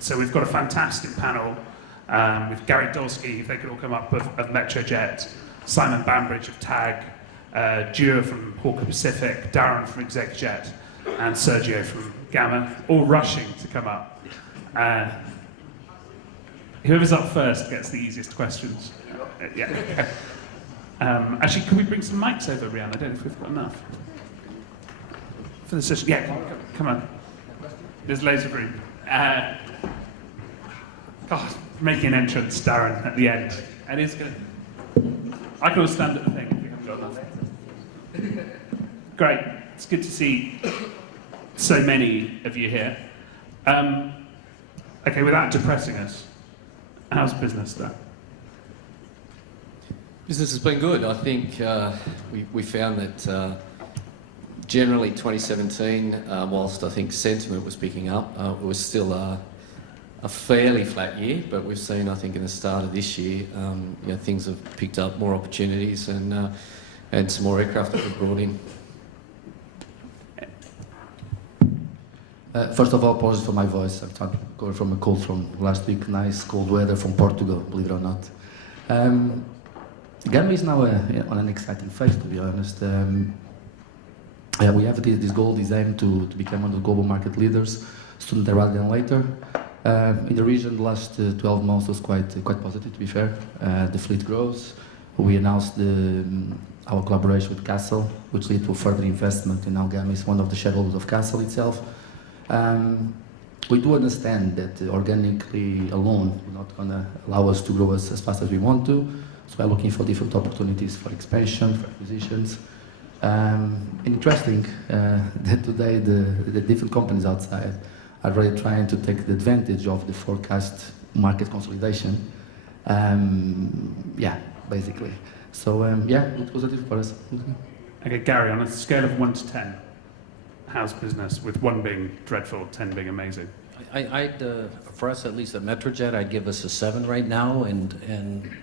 So we've got a fantastic panel with Gary Dolski, if they could all come up, of Metrojet, Simon Bambridge of TAG, Jure from Hawker Pacific, Darren from ExecuJet, and Sergio from Gama, all rushing to come up. Whoever's up first gets the easiest questions. Yeah. Actually, can we bring some mics over, Rian? I don't know if we've got enough. For the session. Yeah, come on. There's loads of room. God, making an entrance, Darren, at the end. And it's going to... I can always stand at the thing if we haven't got enough. Great. It's good to see so many of you here. Okay, without depressing us, how's business there? Business has been good. I think we found that generally 2017, whilst I think sentiment was picking up, it was still a fairly flat year, but we've seen, I think, in the start of this year, things have picked up, more opportunities and some more aircraft that were brought in. First of all, apologies for my voice. I'm going from a cold from last week. Nice cold weather from Portugal, believe it or not. Gama is now on an exciting phase, to be honest. We have this goal, this aim to become one of the global market leaders sooner rather than later. In the region, the last 12 months was quite positive, to be fair. The fleet grows. We announced our collaboration with Castle, which led to further investment, and now Gama is one of the shareholders of Castle itself. We do understand that organically alone is not going to allow us to grow as fast as we want to, so we're looking for different opportunities for expansion, for acquisitions. Interesting that today the different companies outside are really trying to take the advantage of the forecast market consolidation. Basically. So it was a deal for us. Okay, Gary, on a scale of 1 to 10, how's business, with 1 being dreadful, 10 being amazing? For us, at least at Metrojet, I'd give us a 7 right now, and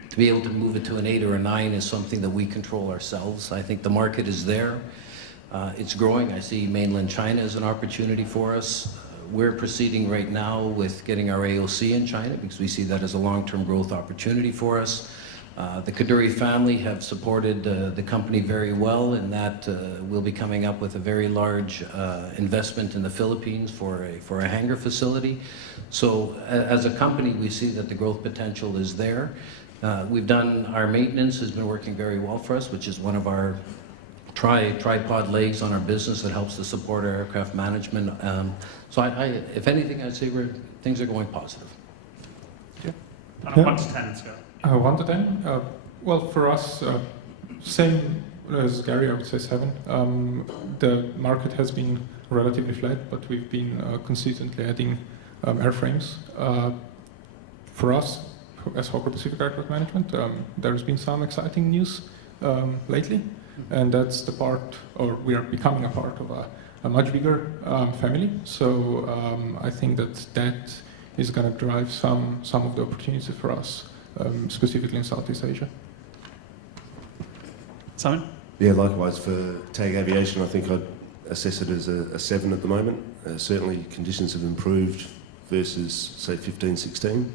to be able to move it to an 8 or a 9 is something that we control ourselves. I think the market is there. It's growing. I see mainland China as an opportunity for us. We're proceeding right now with getting our AOC in China because we see that as a long-term growth opportunity for us. The Kaduri family have supported the company very well in that we'll be coming up with a very large investment in the Philippines for a hangar facility. So as a company, we see that the growth potential is there. We've done, our maintenance has been working very well for us, which is one of our tripod legs on our business that helps to support our aircraft management. So if anything, I'd say things are going positive. Yeah. And 1 to 10, Scott. 1 to 10? Well, for us, same as Gary, I would say 7. The market has been relatively flat, but we've been consistently adding airframes. For us, as Hawker Pacific Aircraft Management, there's been some exciting news lately, and that's the part, or we are becoming a part of a much bigger family. So I think that is going to drive some of the opportunities for us. Specifically in Southeast Asia. Simon? Yeah, likewise for TAG Aviation, I think I'd assess it as a 7 at the moment. Certainly conditions have improved versus, say, 15, 16.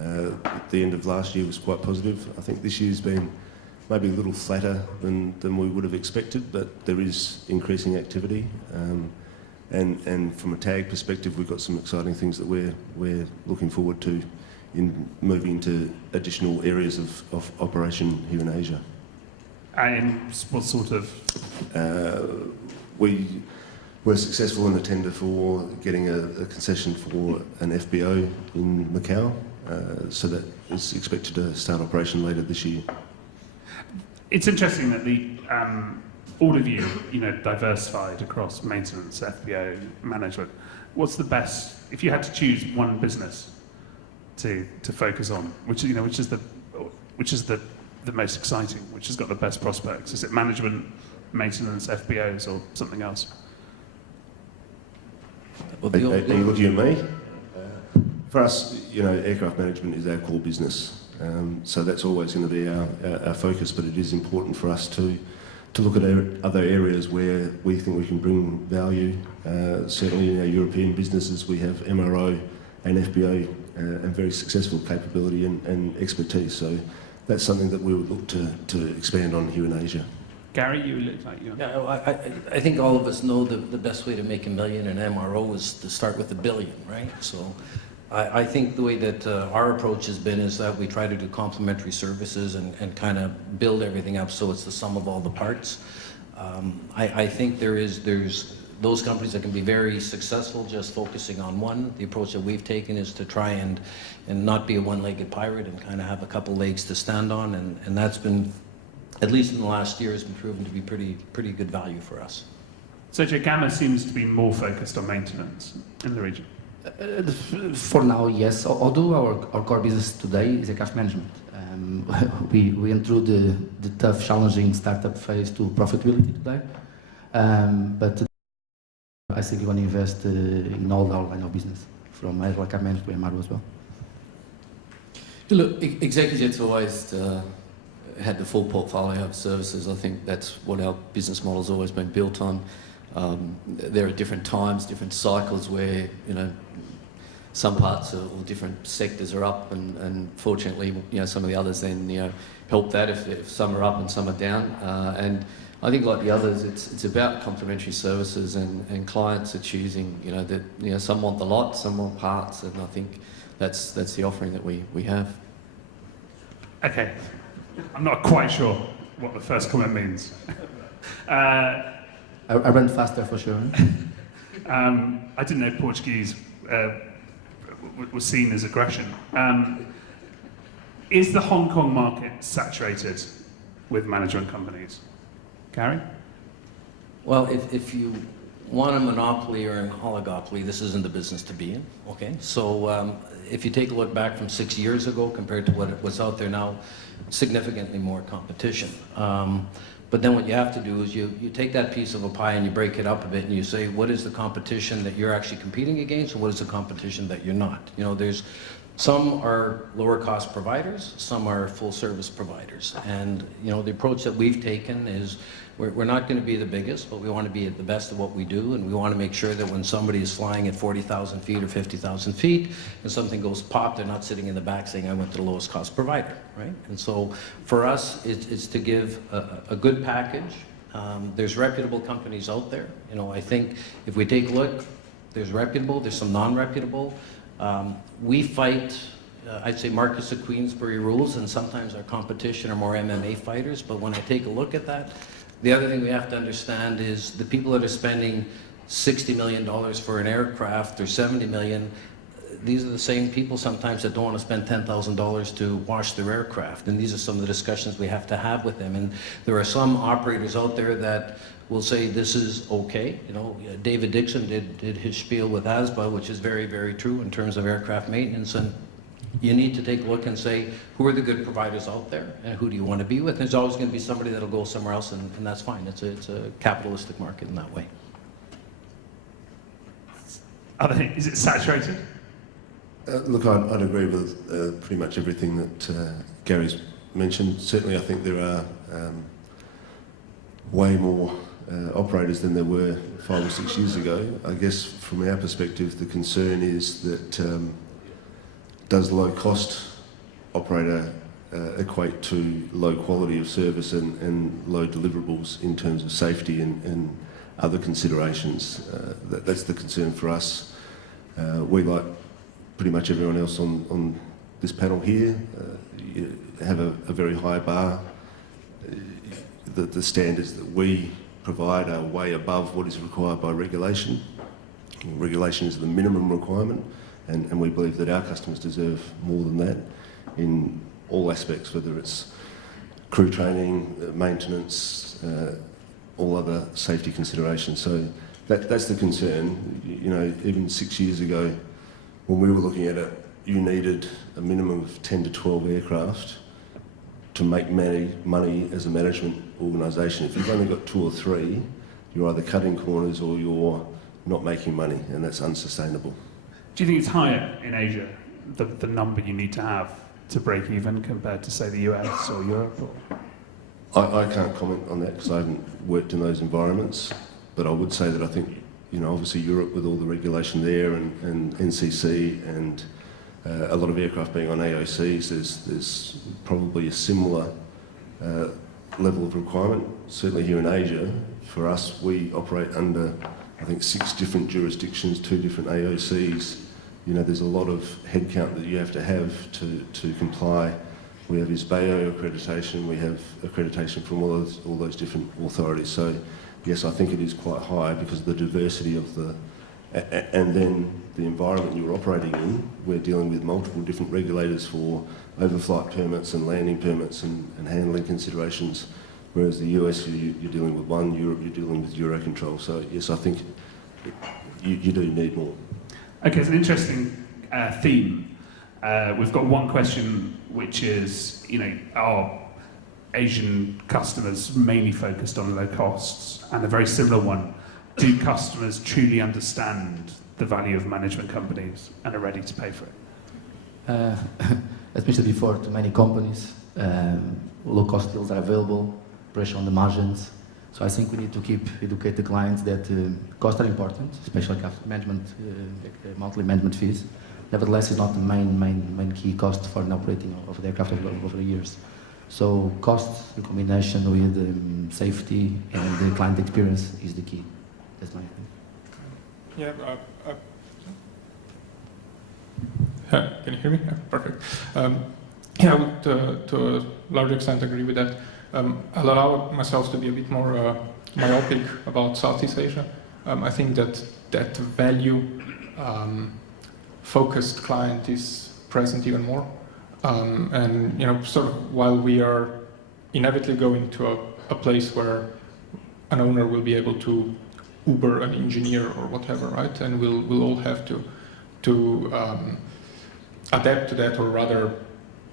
At the end of last year was quite positive. I think this year's been maybe a little flatter than we would have expected, but there is increasing activity. And from a TAG perspective, we've got some exciting things that we're looking forward to in moving into additional areas of operation here in Asia. And what sort of? We were successful in the tender for getting a concession for an FBO in Macau, so that is expected to start operation later this year. It's interesting that all of you, diversified across maintenance, FBO, management. What's the best, if you had to choose one business to focus on, which is the most exciting, which has got the best prospects? Is it management, maintenance, FBOs, or something else? Are you looking at me? For us, aircraft management is our core business, so that's always going to be our focus. But it is important for us to look at other areas where we think we can bring value. Certainly in our European businesses, we have MRO and FBO and very successful capability and expertise. So that's something that we would look to expand on here in Asia. Gary, you look like you're... Yeah, well, I think all of us know the best way to make $1 million in MRO is to start with $1 billion, right? So I think the way that our approach has been is that we try to do complementary services and kind of build everything up so it's the sum of all the parts. I think there's those companies that can be very successful just focusing on one. The approach that we've taken is to try and not be a one-legged pirate and kind of have a couple legs to stand on, and that's been, at least in the last year, has been proven to be pretty good value for us. Sergio, Gama seems to be more focused on maintenance in the region. For now, yes. Although our core business today is a cash management. We went through the tough, challenging startup phase to profitability today. But I think we want to invest in all our line of business, from airline cash management to MRO as well. Look, ExecuJet's always had the full portfolio of services. I think that's what our business model's always been built on. There are different times, different cycles where, you know, some parts or different sectors are up, and fortunately, you know, some of the others then, you know, help that if some are up and some are down. And I think, like the others, it's about complementary services, and clients are choosing, you know, that, you know, some want the lot, some want parts, and I think that's the offering that we have. Okay, I'm not quite sure what the first comment means. I ran faster for sure. I didn't know Portuguese was seen as aggression. Is the Hong Kong market saturated with management companies? Gary? Well, if you want a monopoly or an oligopoly, this isn't the business to be in, okay? So if you take a look back from 6 years ago compared to what's out there now, significantly more competition. But then what you have to do is you take that piece of a pie and you break it up a bit and you say, what is the competition that you're actually competing against, and what is the competition that you're not? You know, there's some are lower cost providers, some are full service providers. And, you know, the approach that we've taken is we're not going to be the biggest, but we want to be at the best of what we do, and we want to make sure that when somebody is flying at 40,000 feet or 50,000 feet and something goes pop, they're not sitting in the back saying, I went to the lowest cost provider, right? And so for us, it's to give a good package. There's reputable companies out there. You know, I think if we take a look, there's reputable, there's some non-reputable. We fight, I'd say Marcus of Queensbury rules, and sometimes our competition are more MMA fighters, but when I take a look at that, the other thing we have to understand is the people that are spending $60 million for an aircraft or $70 million, these are the same people sometimes that don't want to spend $10,000 to wash their aircraft. And these are some of the discussions we have to have with them. And there are some operators out there that will say this is okay. You know, David Dixon did his spiel with ASBA, which is very, very true in terms of aircraft maintenance. And you need to take a look and say, who are the good providers out there, and who do you want to be with? And there's always going to be somebody that'll go somewhere else, and that's fine. It's a capitalistic market in that way. Is it saturated? Look, I'd agree with pretty much everything that Gary's mentioned. Certainly, I think there are way more operators than there were 5 or 6 years ago. I guess from our perspective, the concern is that does low-cost operator equate to low quality of service and low deliverables in terms of safety and other considerations? That's the concern for us. We, like pretty much everyone else on this panel here, have a very high bar. The standards that we provide are way above what is required by regulation. Regulation is the minimum requirement, and we believe that our customers deserve more than that in all aspects, whether it's crew training, maintenance, all other safety considerations. So that's the concern. You know, even 6 years ago, when we were looking at it, you needed a minimum of 10 to 12 aircraft to make money as a management organisation. If you've only got 2 or 3, you're either cutting corners or you're not making money, and that's unsustainable. Do you think it's higher in Asia, the number you need to have to break even compared to, say, the US or Europe? Or? I can't comment on that because I haven't worked in those environments, but I would say that I think obviously Europe with all the regulation there and NCC and a lot of aircraft being on AOCs, there's probably a similar level of requirement. Certainly here in Asia, for us, we operate under, I think, 6 different jurisdictions, 2 different AOCs. There's a lot of headcount that you have to comply. We have ISBAO accreditation, we have accreditation from all those different authorities. So, yes, I think it is quite high because of the diversity of and then the environment you're operating in. We're dealing with multiple different regulators for overflight permits and landing permits and handling considerations, whereas the US, you're dealing with one, Europe, you're dealing with Eurocontrol. So, yes, I think you do need more. Okay, it's an interesting theme. We've got one question, which is, are Asian customers mainly focused on low costs? And a very similar one, do customers truly understand the value of management companies and are ready to pay for it? As mentioned before, to many companies, low-cost deals are available, pressure on the margins. So I think we need to educate the clients that costs are important, especially management, monthly management fees. Nevertheless, it's not the main key cost for an operating of the aircraft over the years. So costs in combination with safety and the client experience is the key. That's my opinion. Can you hear me? Yeah, perfect. I would, to a large extent, agree with that. I'll allow myself to be a bit more myopic about Southeast Asia. I think that value focused client is present even more. And sort of while we are inevitably going to a place where an owner will be able to Uber an engineer or whatever, right? And we'll all have to adapt to that, or rather,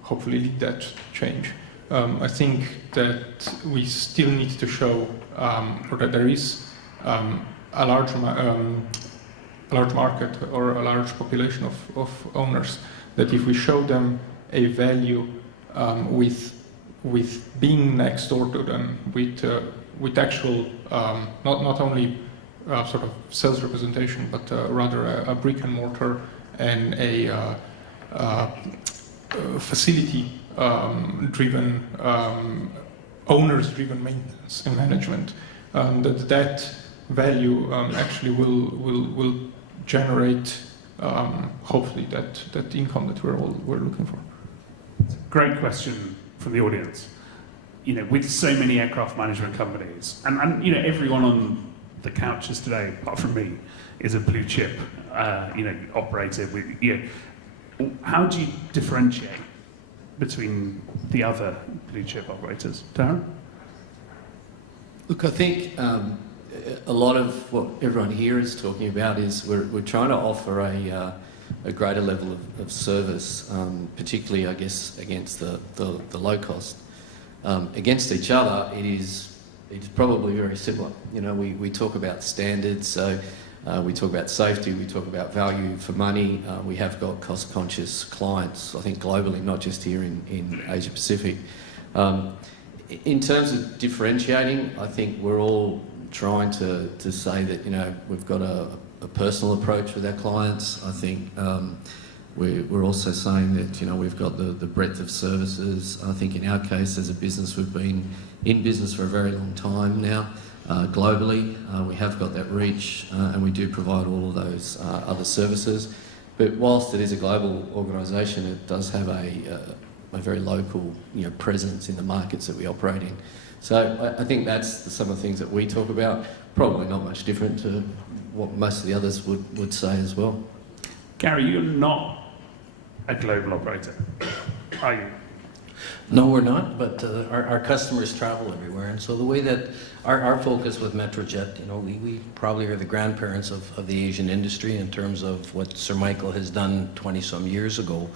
hopefully, lead that change. I think that we still need to show, or that there is a large market or a large population of owners, that if we show them a value with being next door to them, with actual not only sort of sales representation, but rather a brick and mortar and a facility driven, owners driven maintenance and management, that value actually will generate hopefully that income that we're looking for. Great question from the audience. With so many aircraft management companies, and everyone on the couches today, apart from me, is a blue chip, operator. How do you differentiate between the other blue chip operators? Darren? Look, I think a lot of what everyone here is talking about is we're trying to offer a greater level of service, particularly, I guess, against the low cost. Against each other, it's probably very similar. We talk about standards, so we talk about safety, we talk about value for money. We have got cost-conscious clients, I think, globally, not just here in Asia Pacific. In terms of differentiating, I think we're all trying to say that we've got a personal approach with our clients. I think we're also saying that we've got the breadth of services. I think in our case as a business, we've been in business for a very long time now. Globally, we have got that reach, and we do provide all of those other services. But whilst it is a global organisation, it does have a very local presence in the markets that we operate in. So I think that's some of the things that we talk about. Probably not much different to what most of the others would say as well. Gary, you're not a global operator, are you? No, we're not, but our customers travel everywhere. And so the way that our focus with Metrojet, we probably are the grandparents of the Asian industry in terms of what Sir Michael has done 20-some years ago.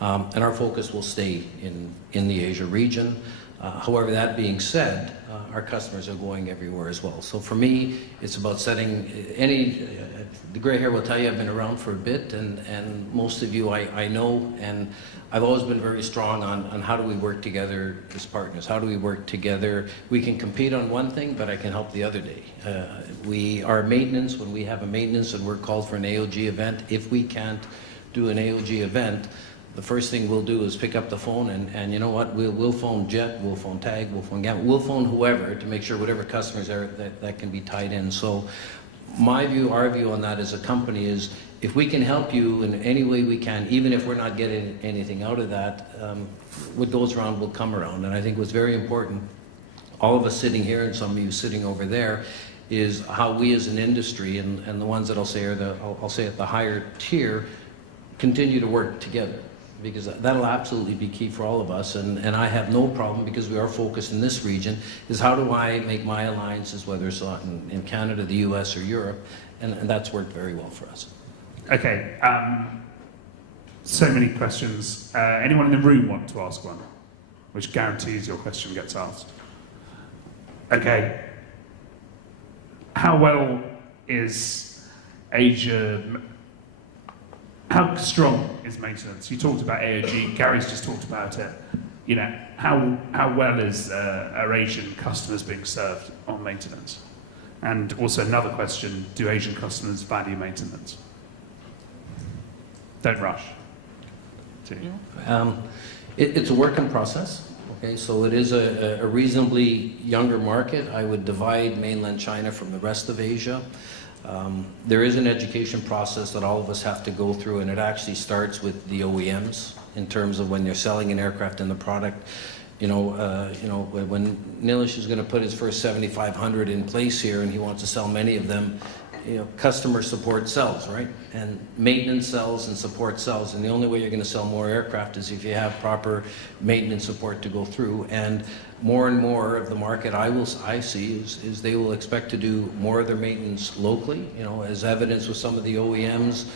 And our focus will stay in the Asia region. However, that being said, our customers are going everywhere as well. So for me, it's about setting the gray hair will tell you I've been around for a bit, and most of you I know, and I've always been very strong on how do we work together as partners, how do we work together. We can compete on one thing, but I can help the other day. Our maintenance, when we have a maintenance and we're called for an AOG event, if we can't do an AOG event, the first thing we'll do is pick up the phone and you know what, we'll phone Jet, we'll phone Tag, we'll phone Gama, we'll phone whoever to make sure whatever customers are that can be tied in. So my view, our view on that as a company is if we can help you in any way we can, even if we're not getting anything out of that, what goes around will come around. And I think what's very important, all of us sitting here and some of you sitting over there, is how we as an industry and the ones that I'll say are I'll say at the higher tier, continue to work together. Because that'll absolutely be key for all of us, and I have no problem, because we are focused in this region, is how do I make my alliances, whether it's in Canada, the US, or Europe, and that's worked very well for us. Okay, so many questions. Anyone in the room want to ask one? Which guarantees your question gets asked. Okay. How well is Asia... How strong is maintenance? You talked about AOG, Gary's just talked about it. You know, how well are Asian customers being served on maintenance? And also another question, do Asian customers value maintenance? Don't rush. It's a work in process. Okay, so it is a reasonably younger market. I would divide mainland China from the rest of Asia. There is an education process that all of us have to go through, and it actually starts with the OEMs in terms of when you're selling an aircraft and the product. When Nilesh is going to put his first 7,500 in place here, and he wants to sell many of them, customer support sells, right? And maintenance sells and support sells, and the only way you're going to sell more aircraft is if you have proper maintenance support to go through. And more of the market I see is they will expect to do more of their maintenance locally, as evidenced with some of the OEMs,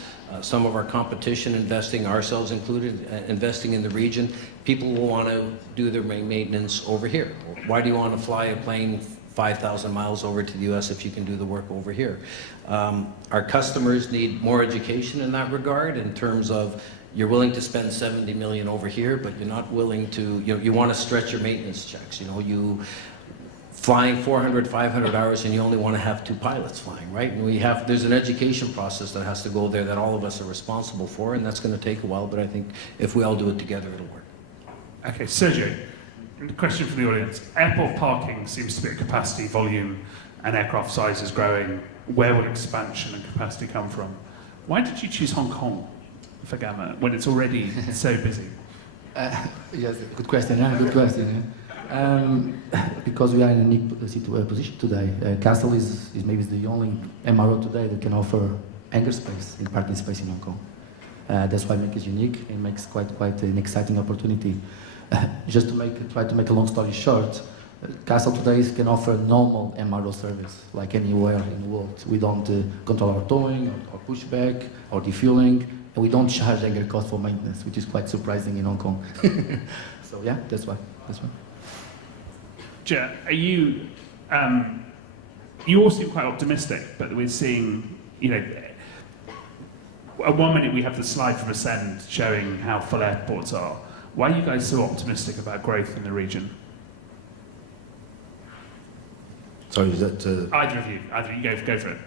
some of our competition investing, ourselves included, investing in the region. People will want to do their maintenance over here. Why do you want to fly a plane 5,000 miles over to the US if you can do the work over here? Our customers need more education in that regard, in terms of you're willing to spend 70 million over here, but you're not willing to, you want to stretch your maintenance checks. You flying 400, 500 hours and you only want to have 2 pilots flying, right? And there's an education process that has to go there that all of us are responsible for, and that's going to take a while, but I think if we all do it together, it'll work. Okay, Sergio, question from the audience. Airport parking seems to be at capacity, volume, and aircraft size is growing. Where will expansion and capacity come from? Why did you choose Hong Kong for Gama when it's already so busy? Yes, good question. Good question. Because we are in a unique position today. Castle is maybe the only MRO today that can offer hangar space and parking space in Hong Kong. That's why it makes it unique. It makes quite an exciting opportunity. Just to try to make a long story short, Castle today can offer normal MRO service like anywhere in the world. We don't control our towing or pushback or defueling, and we don't charge hangar cost for maintenance, which is quite surprising in Hong Kong. So yeah, that's why. Jure, are you? You all seem quite optimistic, but we're seeing, at one minute we have the slide from Ascend showing how full airports are. Why are you guys so optimistic about growth in the region? Sorry, is that... Either of you go for it.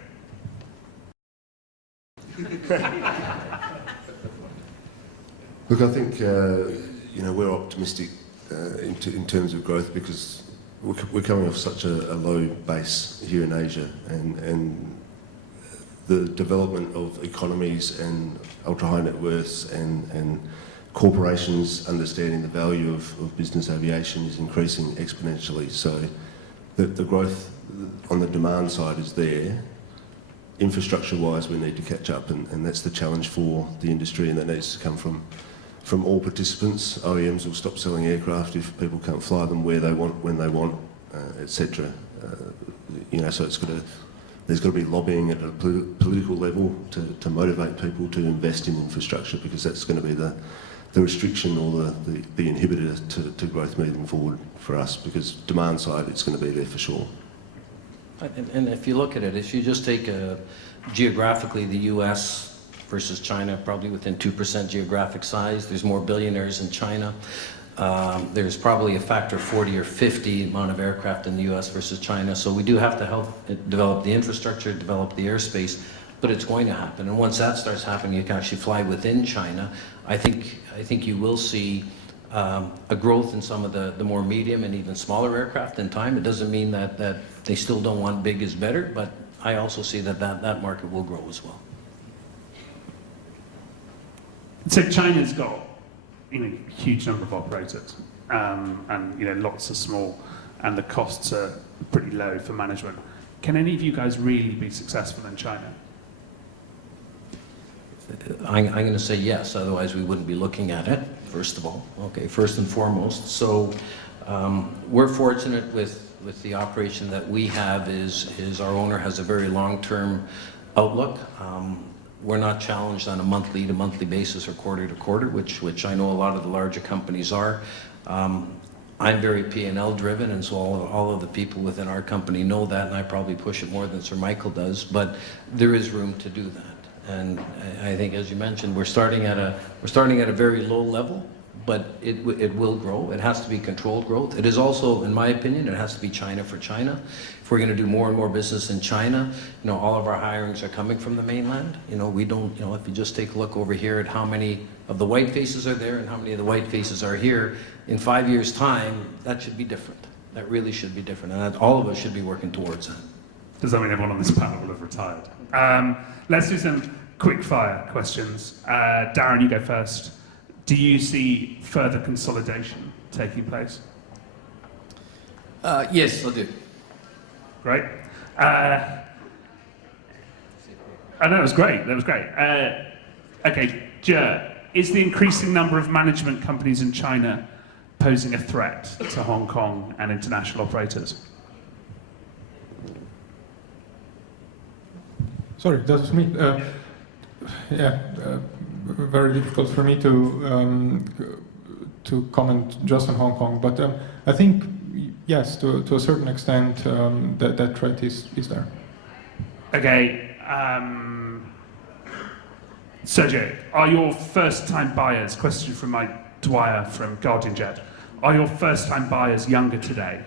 Look, I think we're optimistic in terms of growth because we're coming off such a low base here in Asia, and the development of economies and ultra-high net worths and corporations understanding the value of business aviation is increasing exponentially. So the growth on the demand side is there. Infrastructure-wise, we need to catch up, and that's the challenge for the industry, and that needs to come from all participants. OEMs will stop selling aircraft if people can't fly them where they want, when they want, etc. So there's got to be lobbying at a political level to motivate people to invest in infrastructure, because that's going to be the restriction or the inhibitor to growth moving forward for us, because demand side, it's going to be there for sure. And if you look at it, if you just take geographically the US versus China, probably within 2% geographic size, there's more billionaires in China. There's probably a factor 40 or 50 amount of aircraft in the US versus China. So we do have to help develop the infrastructure, develop the airspace, but it's going to happen. And once that starts happening, you can actually fly within China. I think you will see a growth in some of the more medium and even smaller aircraft in time. It doesn't mean that they still don't want big is better, but I also see that market will grow as well. So China's got, a huge number of operators, and lots of small, and the costs are pretty low for management. Can any of you guys really be successful in China? I'm going to say yes, otherwise we wouldn't be looking at it, first of all. Okay, first and foremost. So we're fortunate with the operation that we have is our owner has a very long-term outlook. We're not challenged on a monthly to monthly basis or quarter to quarter, which I know a lot of the larger companies are. I'm very P&L driven, and so all of the people within our company know that, and I probably push it more than Sir Michael does, but there is room to do that. And I think, as you mentioned, we're starting at a very low level, but it will grow. It has to be controlled growth. It is also, in my opinion, it has to be China for China. If we're going to do more and more business in China, all of our hirings are coming from the mainland. We don't, if you just take a look over here at how many of the white faces are there and how many of the white faces are here, in 5 years' time, that should be different. That really should be different, and all of us should be working towards that. Does that mean everyone on this panel will have retired? Let's do some quick fire questions. Darren, you go first. Do you see further consolidation taking place? Yes, I do. Great. That was great. That was great. Okay, Jure, is the increasing number of management companies in China posing a threat to Hong Kong and international operators? Sorry, that was me. Very difficult for me to comment just on Hong Kong, but I think yes, to a certain extent, that threat is there. Okay. Sergio, are your first-time buyers? Question from Mike Dwyer from Guardian Jet. Are your first-time buyers younger today,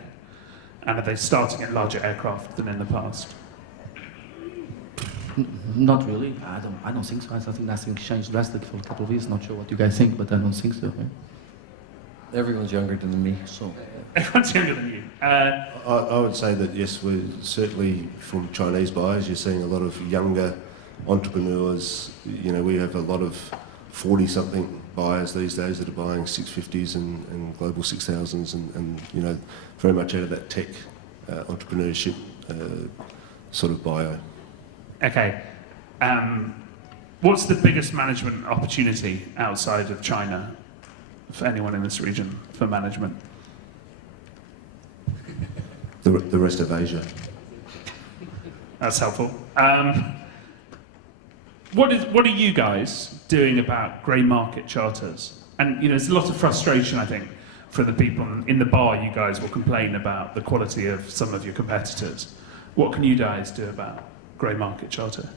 and are they starting at larger aircraft than in the past? Not really. I don't think so. I think nothing changed drastically for a couple of years. Not sure what you guys think, but I don't think so. Yeah. Everyone's younger than me, so. Everyone's younger than you. I would say that yes, we're certainly from Chinese buyers. You're seeing a lot of younger entrepreneurs. We have a lot of 40-something buyers these days that are buying 650s and Global 6000s, and very much out of that tech entrepreneurship sort of bio. Okay. What's the biggest management opportunity outside of China for anyone in this region for management? The rest of Asia. That's helpful. What are you guys doing about grey market charters? And there's a lot of frustration, I think, for the people in the bar. You guys will complain about the quality of some of your competitors. What can you guys do about grey market charter?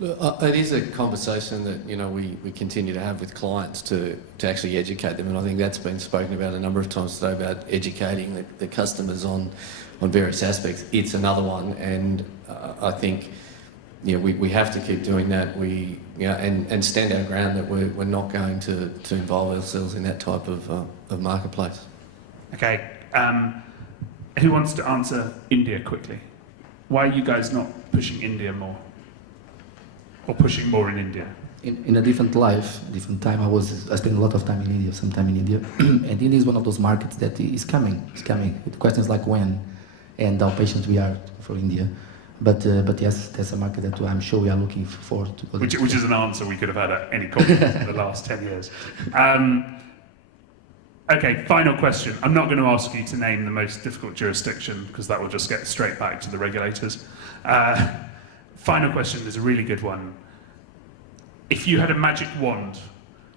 It is a conversation that we continue to have with clients to actually educate them, and I think that's been spoken about a number of times today about educating the customers on various aspects. It's another one, and I think we have to keep doing that. And stand our ground that we're not going to involve ourselves in that type of marketplace. Okay. Who wants to answer India quickly? Why are you guys not pushing India more? Or pushing more in India? In a different life, different time, I spent a lot of time in India, some time in India. And India is one of those markets that is coming. It's coming with questions like when and how patient we are for India. But yes, that's a market that I'm sure we are looking forward to. Which is an answer we could have had at any conference in the last 10 years. Okay, final question. I'm not going to ask you to name the most difficult jurisdiction, because that will just get straight back to the regulators. Final question is a really good one. If you had a magic wand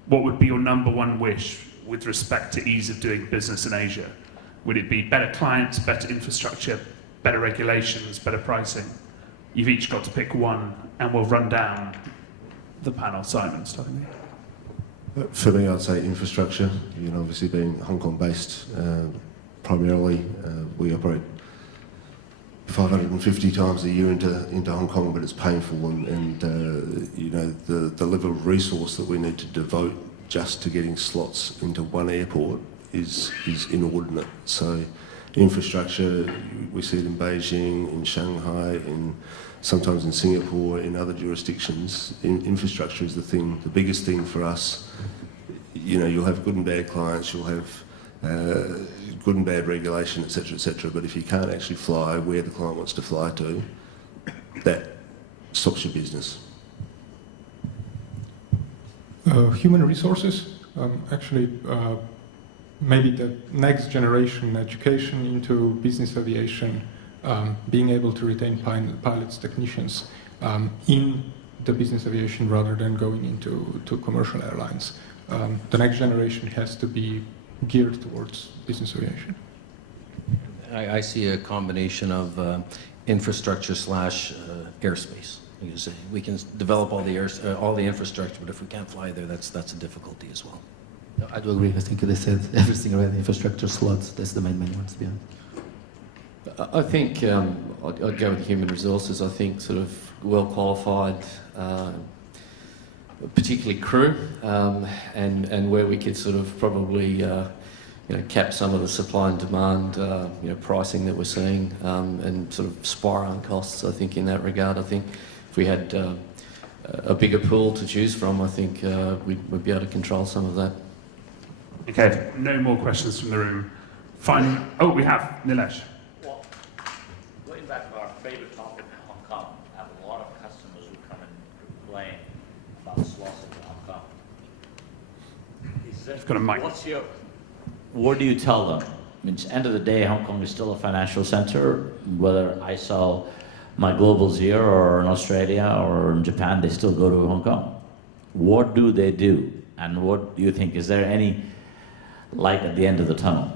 what would be your number one wish with respect to ease of doing business in Asia? Would it be better clients, better infrastructure, better regulations, better pricing? You've each got to pick one, and we'll run down the panel. Simon, starting with. For me, I'd say infrastructure. You know, obviously being Hong Kong based primarily, we operate 550 times a year into Hong Kong, but it's painful, and you know, the level of resource that we need to devote just to getting slots into one airport is inordinate. So infrastructure, we see it in Beijing, in Shanghai, sometimes in Singapore, in other jurisdictions. Infrastructure is the biggest thing for us. You know, you'll have good and bad clients, you'll have good and bad regulation, etc., but if you can't actually fly where the client wants to fly to, that stops your business. Human resources, actually, maybe the next generation education into business aviation, being able to retain pilots, technicians in the business aviation rather than going into commercial airlines. The next generation has to be geared towards business aviation. I see a combination of infrastructure / airspace. You say we can develop all the infrastructure, but if we can't fly there, that's a difficulty as well. No, I do agree. I think they said everything already. Infrastructure, slots, that's the main ones, to be honest. I think I'd go with human resources. I think sort of well qualified, particularly crew, and where we could sort of probably cap some of the supply and demand pricing that we're seeing, and sort of spiraling costs. I think in that regard, I think if we had a bigger pool to choose from, I think we'd be able to control some of that. Okay, no more questions from the room. Fine. Oh, we have Nilesh. Well, going back to our favorite topic, Hong Kong, I have a lot of customers who come and complain about slots in Hong Kong. Got a mic. What do you tell them? I mean, end of the day, Hong Kong is still a financial center. Whether I sell my globals here or in Australia or in Japan, they still go to Hong Kong. What do they do? And what do you think? Is there any light at the end of the tunnel?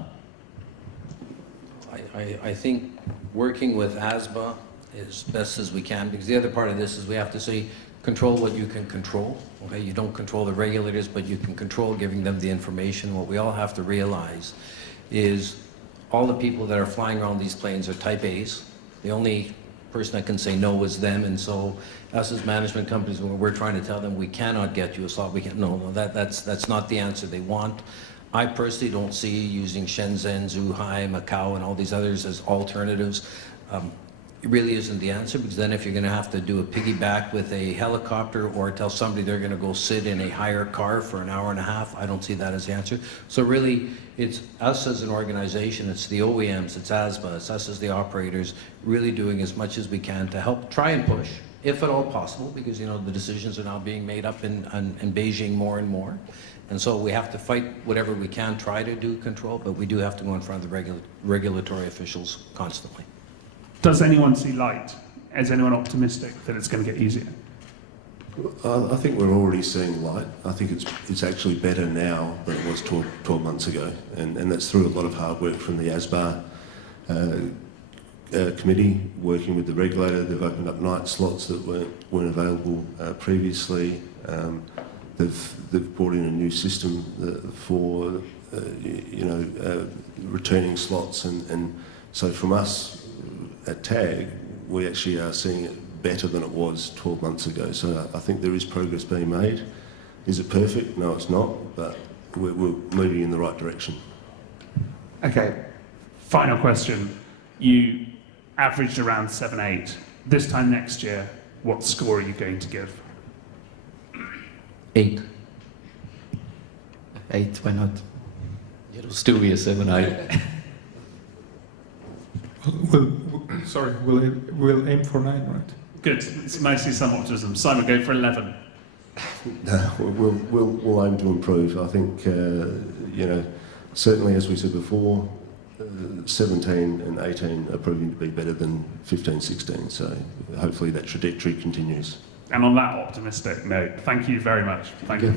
I think working with ASBA as best as we can, because the other part of this is we have to say, control what you can control. Okay, you don't control the regulators, but you can control giving them the information. What we all have to realize is all the people that are flying around these planes are Type A's. The only person that can say no is them, and so us as management companies, when we're trying to tell them we cannot get you a slot, we can't. No, that's not the answer they want. I personally don't see using Shenzhen, Zhuhai, Macau, and all these others as alternatives. It really isn't the answer, because then if you're going to have to do a piggyback with a helicopter or tell somebody they're going to go sit in a hire car for an hour and a half, I don't see that as the answer. So really, it's us as an organization, it's the OEMs, it's ASBA, it's us as the operators, really doing as much as we can to help try and push, if at all possible, because the decisions are now being made up in Beijing more and more. And so we have to fight whatever we can, try to do control, but we do have to go in front of the regulatory officials constantly. Does anyone see light? Is anyone optimistic that it's going to get easier? I think we're already seeing light. I think it's actually better now than it was 12 months ago, and that's through a lot of hard work from the ASBA committee, working with the regulator. They've opened up night slots that weren't available previously. They've brought in a new system for returning slots, and so from us at TAG, we actually are seeing it better than it was 12 months ago. So I think there is progress being made. Is it perfect? No, it's not, but we're moving in the right direction. Okay, final question. You averaged around 7-8. This time next year, what score are you going to give? 8. 8, why not? It'll still be a 7-8. We'll aim for 9, right? Good. It's mostly some optimism. Simon, go for 11. No, we'll aim to improve. I think, certainly as we said before, 17 and 18 are proving to be better than 15, 16. So hopefully that trajectory continues. And on that optimistic note, thank you very much. Thank you.